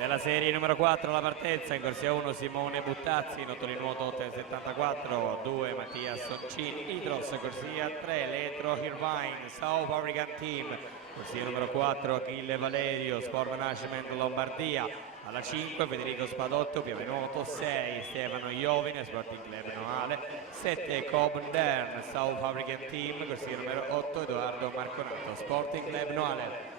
della serie numero 4 alla partenza. In corsia 1 Simone Buttazzi, in 8 di nuoto 8,74, 2 Mattia Soncini, Idros, corsia 3 Letro Irvine, South African Team, corsia numero 4 Achille Valerio, Sport Management Lombardia, alla 5 Federico Spadotto, piave nuoto 6 Stefano Iovine, Sporting Club Noale, 7 Coben Dern, South African Team, corsia numero 8 Edoardo Marconato, Sporting Club Noale.